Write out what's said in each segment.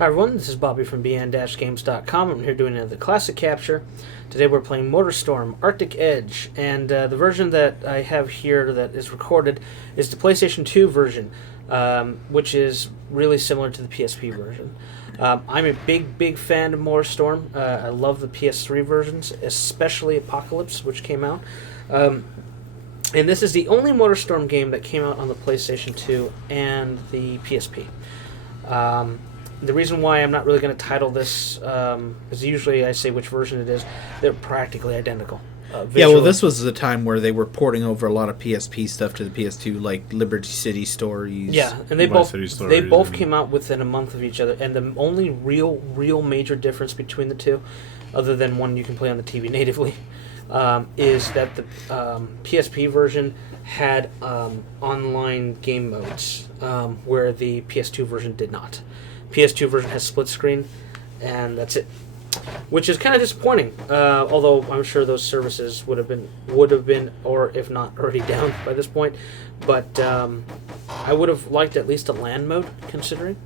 Hi everyone, this is Bobby from bn-games.com. I'm here doing another classic capture. Today we're playing Motorstorm Arctic Edge, and the version that I have here that is recorded is the PlayStation 2 version, which is really similar to the PSP version. I'm a big fan of Motorstorm. I love the PS3 versions, especially Apocalypse, which came out. And this is the only Motorstorm game that came out on the PlayStation 2 and the PSP. The reason why I'm not really going to title this is usually I say which version it is. They're practically identical. Yeah, well, this was the time where they were porting over a lot of PSP stuff to the PS2, like Liberty City Stories. Yeah, and they both came out within a month of each other. And the only real major difference between the two, other than one you can play on the TV natively, is that the PSP version had online game modes, where the PS2 version did not. PS2 version has split screen, and that's it, which is kind of disappointing. Although I'm sure those services would have been, or if not already down by this point. But I would have liked at least a LAN mode, considering.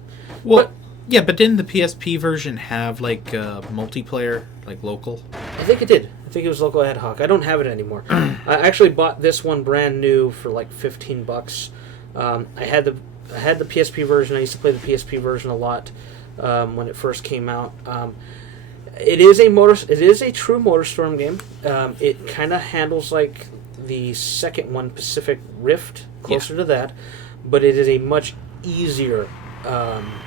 Well, yeah, but didn't the PSP version have like multiplayer, like local? I think it did. I think it was local ad hoc. I don't have it anymore. I actually bought this one brand new for like $15. I had the PSP version. I used to play the PSP version a lot when it first came out. It is a true Motorstorm game. It kind of handles like the second one, Pacific Rift, closer to that, but it is a much easier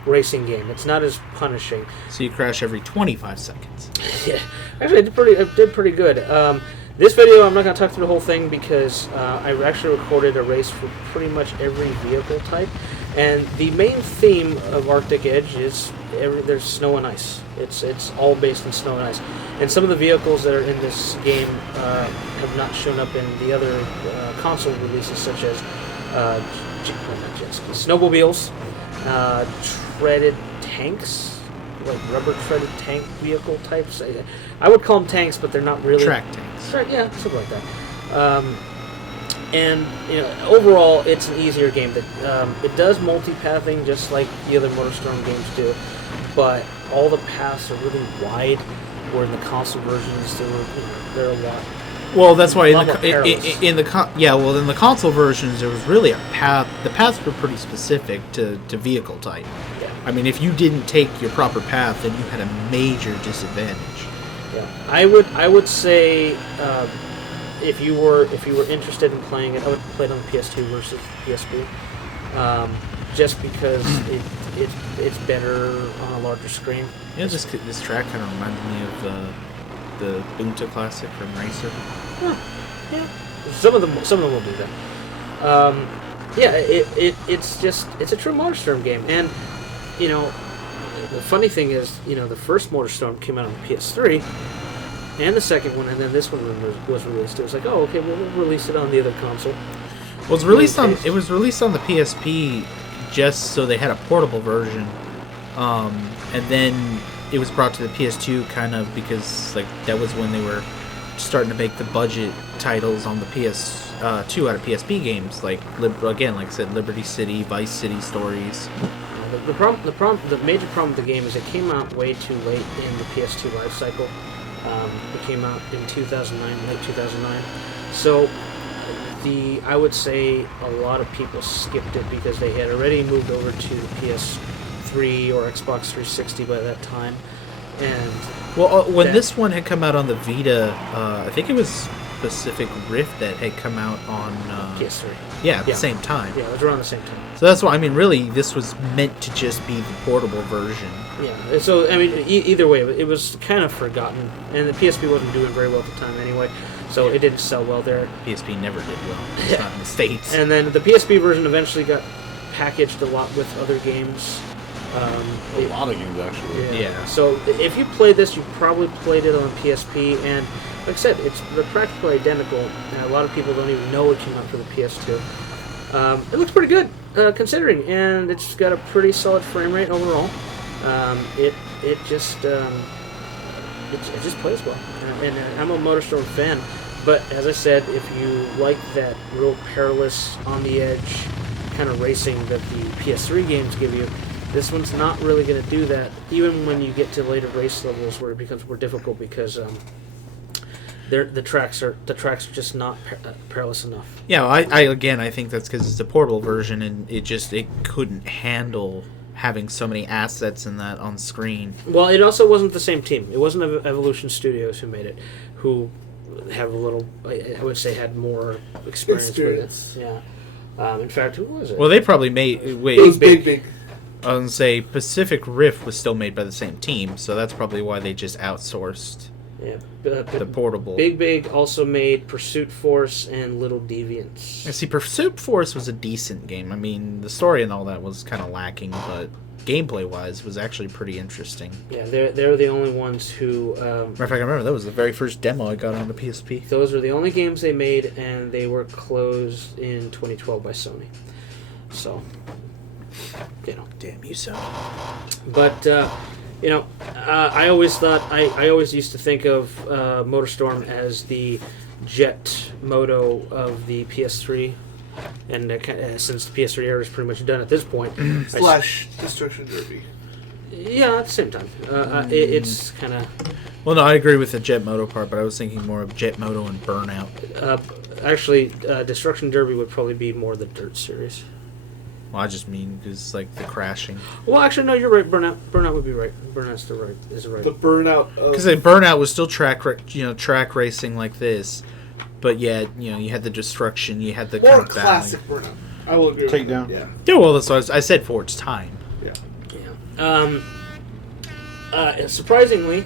racing game. It's not as punishing. So you crash every 25 seconds. Yeah, actually, I did pretty good. This video, I'm not going to talk through the whole thing because I actually recorded a race for pretty much every vehicle type. And the main theme of Arctic Edge is there's snow and ice. It's all based in snow and ice. And some of the vehicles that are in this game have not shown up in the other console releases, such as not jet skis, snowmobiles, treaded tanks, like rubber treaded tank vehicle types. I would call them tanks, but they're not really. Track tanks. Yeah, something like that. And overall, it's an easier game. That it does multipathing just like the other Motorstorm games do, but all the paths are really wide. Where in the console versions, they're a lot. Well, that's why in the console versions there was really a path. The paths were pretty specific to vehicle type. Yeah. I mean, if you didn't take your proper path, then you had a major disadvantage. Yeah, I would say if you were interested in playing it, I would play it on the PS2 versus PSP, just because it's better on a larger screen. Yeah, this track kind of reminded me of the Bunta Classic from Racer. Yeah, some of them will do that. It's a true Motorstorm game, and the funny thing is, the first Motorstorm came out on the PS3, and the second one, and then this one was released. It was like, oh, okay, we'll release it on the other console. Well, it was released on the PSP just so they had a portable version, and then it was brought to the PS2 kind of because like that was when they were starting to make the budget titles on the PS2 out of PSP games, like I said, Liberty City, Vice City Stories. The major problem with the game is it came out way too late in the PS2 life cycle. It came out in 2009, late 2009. So I would say a lot of people skipped it because they had already moved over to the PS3 or Xbox 360 by that time. And when this one had come out on the Vita, I think it was Pacific Rift that had come out on PS3. Yeah, at the same time. Yeah, it was around the same time. So that's why, I mean, really, this was meant to just be the portable version. Yeah, so, I mean, either way, it was kind of forgotten, and the PSP wasn't doing very well at the time anyway, so it didn't sell well there. PSP never did well. It's not in the States. And then the PSP version eventually got packaged a lot with other games. A lot of games, actually. Yeah. So if you played this, you probably played it on PSP, and like I said, they're practically identical, and a lot of people don't even know it came out for the PS2. It looks pretty good, considering, and it's got a pretty solid frame rate overall. It just plays well, and I'm a Motorstorm fan. But as I said, if you like that real perilous, on the edge kind of racing that the PS3 games give you, This one's not really going to do that, even when you get to later race levels where it becomes more difficult because the tracks are just not perilous enough. Yeah, I think that's because it's a portable version and it couldn't handle having so many assets in that on screen. Well, it also wasn't the same team. It wasn't Evolution Studios who made it, who have a little, I would say, had more experience. With it. Yeah. In fact, who was it? Well, they probably made... Wait, It was big. I was going to say Pacific Rift was still made by the same team, so that's probably why they just outsourced the portable. Big also made Pursuit Force and Little Deviants. I see, Pursuit Force was a decent game. I mean, the story and all that was kind of lacking, but gameplay-wise was actually pretty interesting. Yeah, they're the only ones who... Matter of fact, I remember that was the very first demo I got on the PSP. Those were the only games they made, and they were closed in 2012 by Sony. So, Damn you, Sony. But, I always thought... I always used to think of Motorstorm as the Jet Moto of the PS3. And since the PS3 era is pretty much done at this point... / Destruction Derby. Yeah, at the same time. It's kind of... Well, no, I agree with the Jet Moto part, but I was thinking more of Jet Moto and Burnout. Actually, Destruction Derby would probably be more the Dirt series. Well, I just mean because like the crashing. Well, actually, no, you're right. Burnout would be right. Burnout's the right. The Burnout. Because Burnout was still track racing like this, but yet you had the destruction, you had the more kind of classic battling. Burnout. I will agree. Takedown. Yeah. Yeah, well, that's what I said for its time. Yeah. Surprisingly,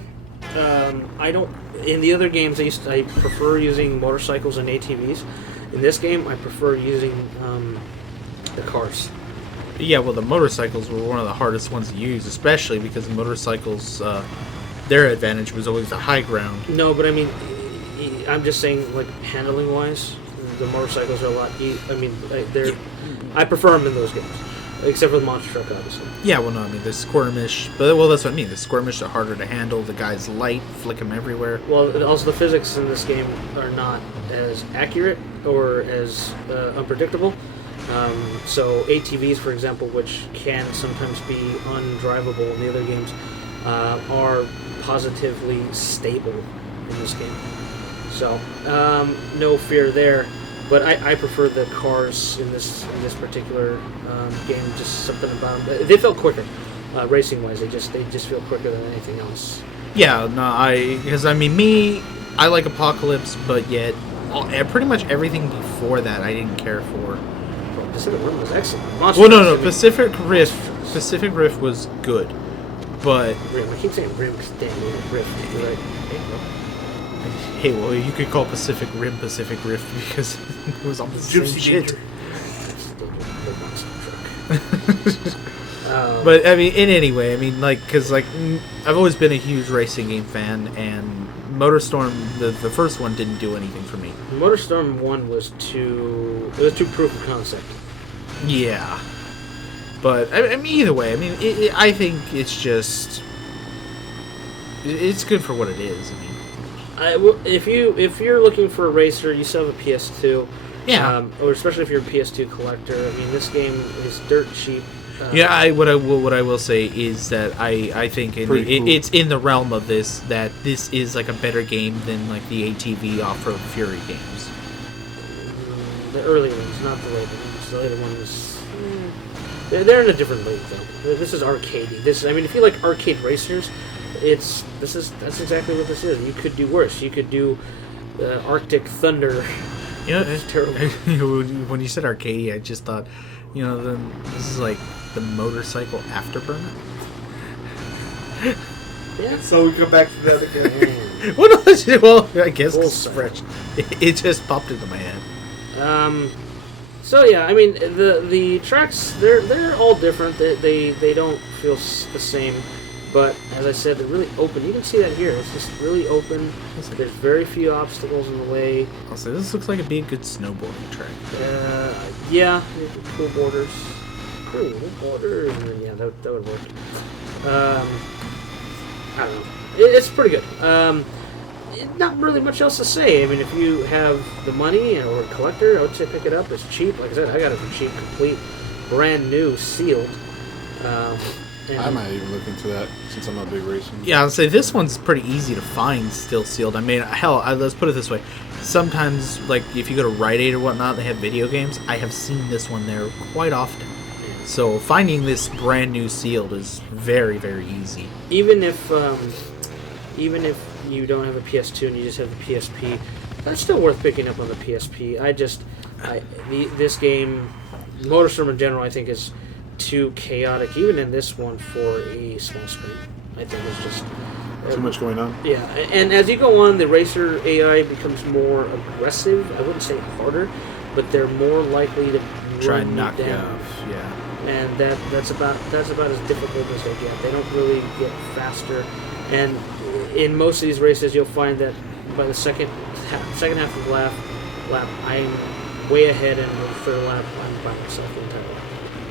I don't. In the other games, I prefer using motorcycles and ATVs. In this game, I prefer using the cars. Yeah, well, the motorcycles were one of the hardest ones to use, especially because the motorcycles, their advantage was always the high ground. No, but I mean, I'm just saying, like, handling-wise, the motorcycles are a lot... I prefer them in those games, except for the monster truck, obviously. Yeah, well, no, I mean, the Squirmish... But, well, that's what I mean. The Squirmish are harder to handle. The guy's light, flick him everywhere. Well, also the physics in this game are not as accurate or as unpredictable. So ATVs, for example, which can sometimes be undrivable in the other games, are positively stable in this game. So no fear there. But I prefer the cars in this particular game. Just something about them. They felt quicker, racing wise. They just feel quicker than anything else. Yeah, no, because I like Apocalypse, but yet pretty much everything before that I didn't care for. Pacific Rim was excellent. Pacific Rift was good, but Rim. I keep saying Rim because damn Rift. You're right. Hey, well, you could call Pacific Rim Pacific Rift because it was almost the same shit. But I mean, in any way, I mean, because I've always been a huge racing game fan, and Motorstorm, the first one, didn't do anything for me. Motorstorm 1 was too proof of concept. Yeah, but I mean, either way, I mean, I think it's just it's good for what it is. I mean, if you're looking for a racer, you still have a PS2. Yeah. Or especially if you're a PS2 collector. I mean, this game is dirt cheap. What I will say is that I think it's in the realm of this that this is like a better game than like the ATV Off-Road Fury games. The early ones, not the later ones. The later ones, they're in a different league though. This is arcadey. If you like arcade racers, that's exactly what this is. You could do worse. You could do Arctic Thunder. It's terrible. When you said arcade, I just thought, this is like the motorcycle afterburner. Yeah. So we come back to that again. well, I guess it's fresh. It just popped into my head. So yeah, I mean the tracks they're all different. They don't feel the same. But, as I said, they're really open. You can see that here. It's just really open. There's very few obstacles in the way. Also, this looks like it'd be a good snowboarding track. Yeah, cool borders. Cool borders. Yeah, that would work. I don't know. It's pretty good. Not really much else to say. I mean, if you have the money or a collector, I would say pick it up. It's cheap. Like I said, I got it for cheap, complete, brand new, sealed. I might even look into that since I'm not big racing. Yeah, I'll say this one's pretty easy to find still sealed. I mean, hell, let's put it this way. Sometimes, like, if you go to Rite Aid or whatnot, they have video games. I have seen this one there quite often. So finding this brand new sealed is very, very easy. Even if you don't have a PS2 and you just have the PSP, that's still worth picking up on the PSP. This game, Motorstorm in general, I think is too chaotic, even in this one, for a small screen. I think it's just Too much going on. Yeah, and as you go on, the racer AI becomes more aggressive. I wouldn't say harder, but they're more likely to Try run and knock you down. off. Yeah. And that's about as difficult as they get. They don't really get faster, and in most of these races, you'll find that by the second half of the lap, I'm way ahead, and the third lap, I'm by myself the entire lap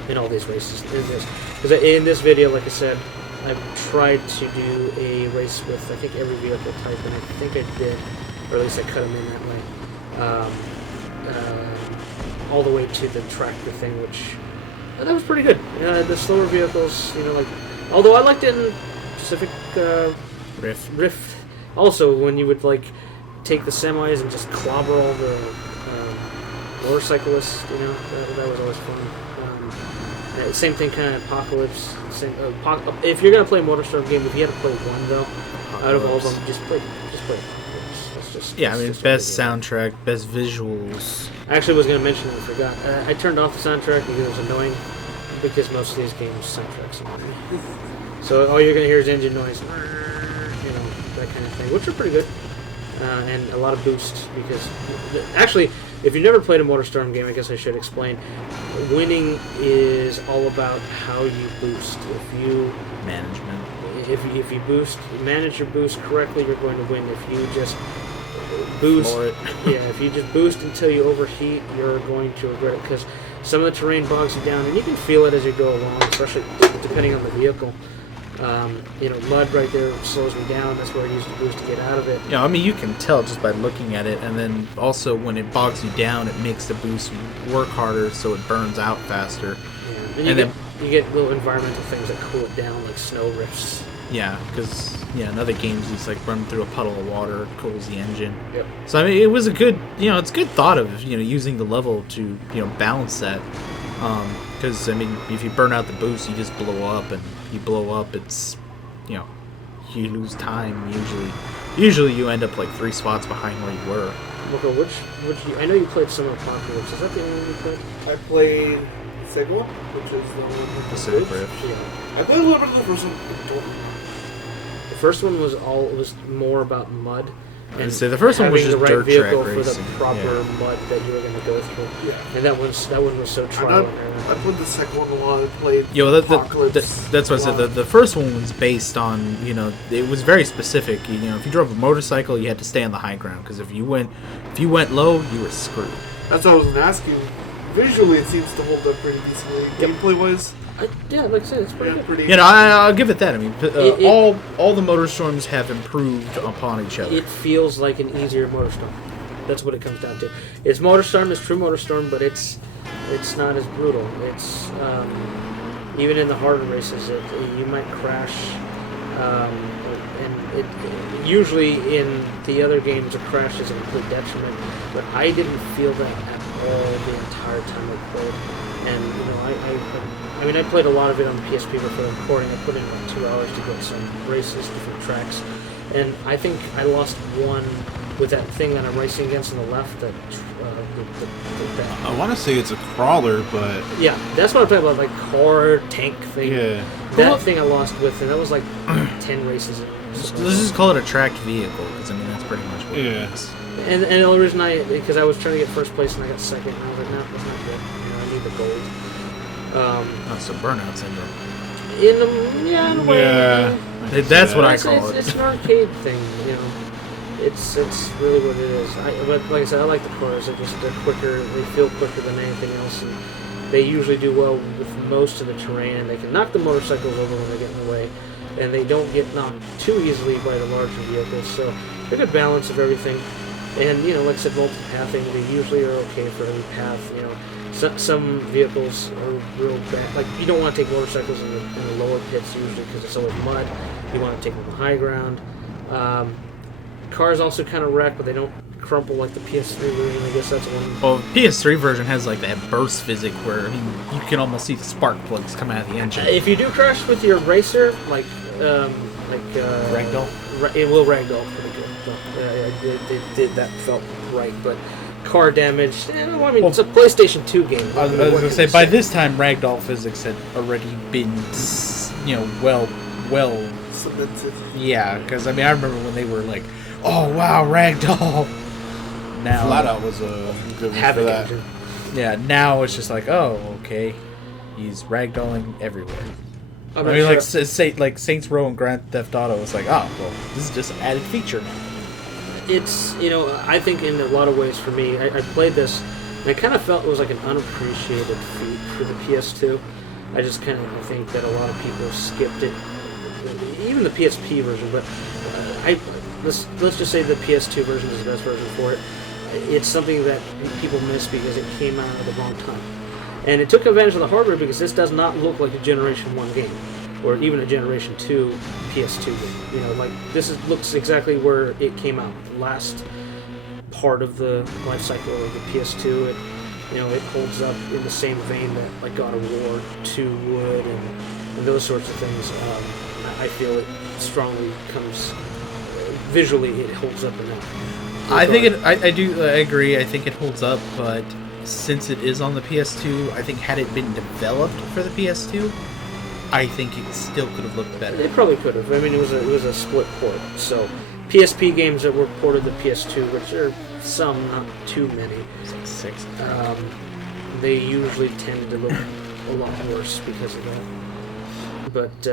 in all these races. Because in this video, like I said, I've tried to do a race with I think every vehicle type, and I think I did, or at least I cut them in that way, all the way to the tractor thing, which. That was pretty good. The slower vehicles, like, although I liked it in Pacific Rift. Also, when you would like take the semis and just clobber all the motorcyclists, that was always fun. Same thing, kind of Apocalypse. If you're gonna play a Motorstorm game, if you had to play one though, out of all of them, just play. Yeah, I mean, best soundtrack, best visuals. I actually was going to mention it, I forgot. I turned off the soundtrack because it was annoying, because most of these games soundtracks annoy me. So all you're going to hear is engine noise, that kind of thing, which are pretty good. And a lot of boost, because actually, if you've never played a Motorstorm game, I guess I should explain. Winning is all about how you boost. If you manage your boost correctly, you're going to win. If you just boost, if you just boost until you overheat, you're going to regret it, because some of the terrain bogs you down, and you can feel it as you go along, especially depending on the vehicle. Mud right there slows me down. That's where I use the boost to get out of it. Yeah, I mean, you can tell just by looking at it, and then also when it bogs you down, it makes the boost work harder, so it burns out faster. Yeah. And you get little environmental things that cool it down, like snow rifts. Yeah, because in other games, it's like running through a puddle of water, cools the engine. Yep. So I mean, it was a good, it's a good thought of using the level to balance that. Because I mean, if you burn out the boost, you just blow up, and you blow up, it's you lose time usually. Usually, you end up like 3 spots behind where you were. Okay, which I know you played some of Apocalypse. Is that the only one you played? I played the second one, which is the one with the Pacific bridge. Rift. Yeah. I played a little bit of the first one. I don't remember. The first one was more about mud. And So the first one was having just the right dirt vehicle track for racing. the proper mud that you were going to go through. Yeah. And that one was so trial and error. I played the second one a lot. I played Apocalypse. That's what I said. The first one was based on, it was very specific. If you drove a motorcycle, you had to stay on the high ground, because if you went low, you were screwed. That's what I was going to ask you. Visually, it seems to hold up pretty decently. Gameplay-wise, Yeah, like I said, it's pretty good. pretty. I'll give it that. I mean, all the Motorstorms have improved upon each other. It feels like an easier Motorstorm. That's what it comes down to. It's Motorstorm, it's true Motorstorm, but it's not as brutal. It's even in the harder races, you might crash, and it usually in the other games a crash is a complete detriment. But I didn't feel that at all the entire time I played. And I mean, I played a lot of it on the PSP before recording. I put in about 2 hours to get some races, different tracks, and I think I lost one with that thing that I'm racing against on the left. That I want to say it's a crawler, but yeah, that's what I'm talking about, like car tank thing. yeah. That thing I lost with, and that was like 10 races. Let's just call it a tracked vehicle, because I mean that's pretty much what it is. And the only reason because I was trying to get first place and I got second, and I was like, no, that's not good. I need the gold. So burnout syndrome. In a way. Yeah. That's what I It's call it. It's an arcade thing, It's really what it is. But like I said, I like the cars. They're quicker. They feel quicker than anything else, and they usually do well with most of the terrain. And they can knock the motorcycles over when they get in the way, and they don't get knocked too easily by the larger vehicles. So they're a good balance of everything. And like I said, multipathing, they usually are okay for every path. Some vehicles are real bad. Like, you don't want to take motorcycles in the lower pits usually because it's always mud. You want to take them on the high ground. Cars also kind of wreck, but they don't crumple like the PS3 version. I guess that's one. Well, PS3 version has like that burst physics where you can almost see the spark plugs come out of the engine. If you do crash with your racer, Ragdoll? It will ragdoll pretty good. It did that felt right, but car damage. It's a PlayStation 2 game. I was going to say, by this time, ragdoll physics had already been, well. Cemented. Yeah, because I remember when they were like, "Oh wow, ragdoll." Now, Flat Out was a good one for Havoc that. engine. yeah, now it's just like, oh, okay, he's ragdolling everywhere. I'm not sure. Like Saints Row and Grand Theft Auto was like, oh, well, this is just an added feature now. It's, I think in a lot of ways for me, I played this, and I kind of felt it was like an unappreciated feat for the PS2. I just kind of think that a lot of people skipped it, even the PSP version, but let's just say the PS2 version is the best version for it. It's something that people miss because it came out at the wrong time. And it took advantage of the hardware because this does not look like a Generation 1 game, or even a Generation 2 PS2 game. This looks exactly where it came out. The last part of the life cycle of the PS2, it holds up in the same vein that like God of War 2 would, and those sorts of things. I feel it strongly comes visually. It holds up enough. I think I agree. I think it holds up, but since it is on the PS2, I think had it been developed for the PS2, I think it still could have looked better. It probably could have. It was a split port. So PSP games that were ported to PS2, which are some, not too many. It's like 6. They usually tended to look a lot worse because of that. But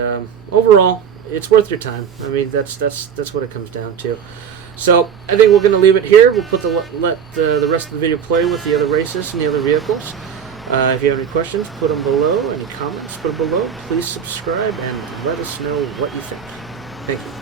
overall, it's worth your time. That's what it comes down to. So I think we're going to leave it here. We'll let the rest of the video play with the other races and the other vehicles. If you have any questions, put them below. Any comments, put them below. Please subscribe and let us know what you think. Thank you.